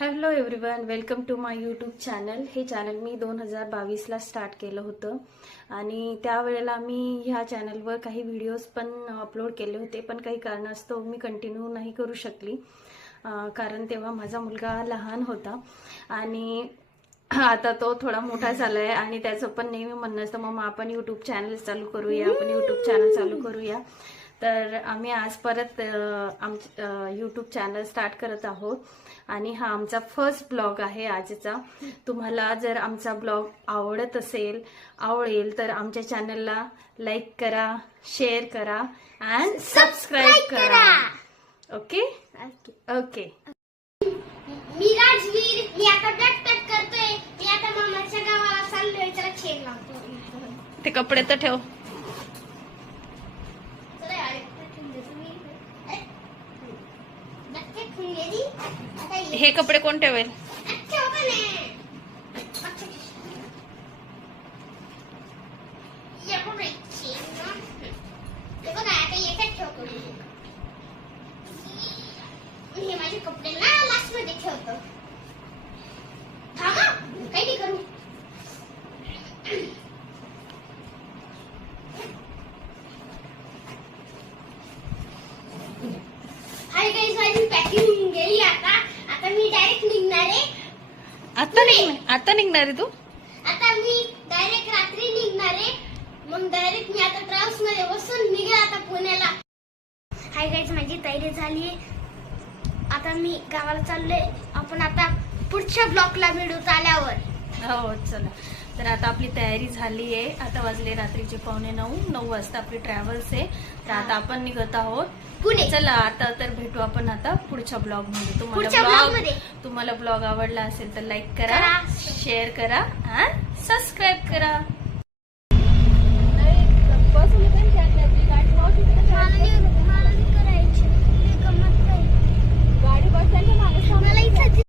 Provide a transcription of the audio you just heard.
Hello everyone, welcome to my YouTube channel. हे channel मी 2022ला स्टार्ट केलं होतं आणि त्यावेळेला मी ह्या चॅनलवर काही व्हिडिओज पण अपलोड केले होते, पण काही कारणास्तव मी कंटिन्यू नाही करू शकली कारण तेव्हा माझा मुलगा लहान होता आणि आता तो थोडा मोठा झालाय आणि त्याचं पण नेहमी म्हणणं असतं मग आपण यूट्यूब चॅनल चालू करूया, आपण यूट्यूब चॅनल चालू करूया. तर आम्ही आज परत यूट्यूब चॅनल स्टार्ट करत आहोत आणि हा आमचा फर्स्ट ब्लॉग आहे आजचा. तुम्हाला जर आमचा ब्लॉग आवडेल तर आमच्या चॅनलला लाईक करा, शेअर करा आणि सबस्क्राईब करा. Okay okay. मी राजवीर, मी आता बॅकपॅक करतोय. मी आता मामाच्या गावाला चाललोय. चला खेळ लावतो. ते कपडे तर ठेव. हे कपडे कोण ठेवेल? हे माझे कपडे ना लास्ट मध्ये ठेवतो. थांबा, काही नाही करू. हाय गाइस, माझी पॅकिंग गेली. आता मी डायरेक्ट निघणार आहे. आता निघणार आहे तू? आता मी डायरेक्ट रात्री निघणार आहे. मग डायरेक्ट मी आता ट्रॅव्हल्स मध्ये बसून निघेल आता पुण्याला. हाय गाइस, माझी तयारी झाली आहे. आता मी गावाला चाललोय. आपण आता पुढच्या ब्लॉकला भेटू आल्यावर. हो चला. तर आता आपली तयारी झाली आहे. आता वाजले रात्रीचे 9:15 वाजता आपली ट्रॅव्हल्स आहे. तर आता आपण निघत आहोत पुणे. चला आता तर भेटू आपण आता पुढच्या ब्लॉग मध्ये. तुम्हाला ब्लॉग आवडला असेल तर लाईक करा, शेअर करा आणि सबस्क्राईब करा.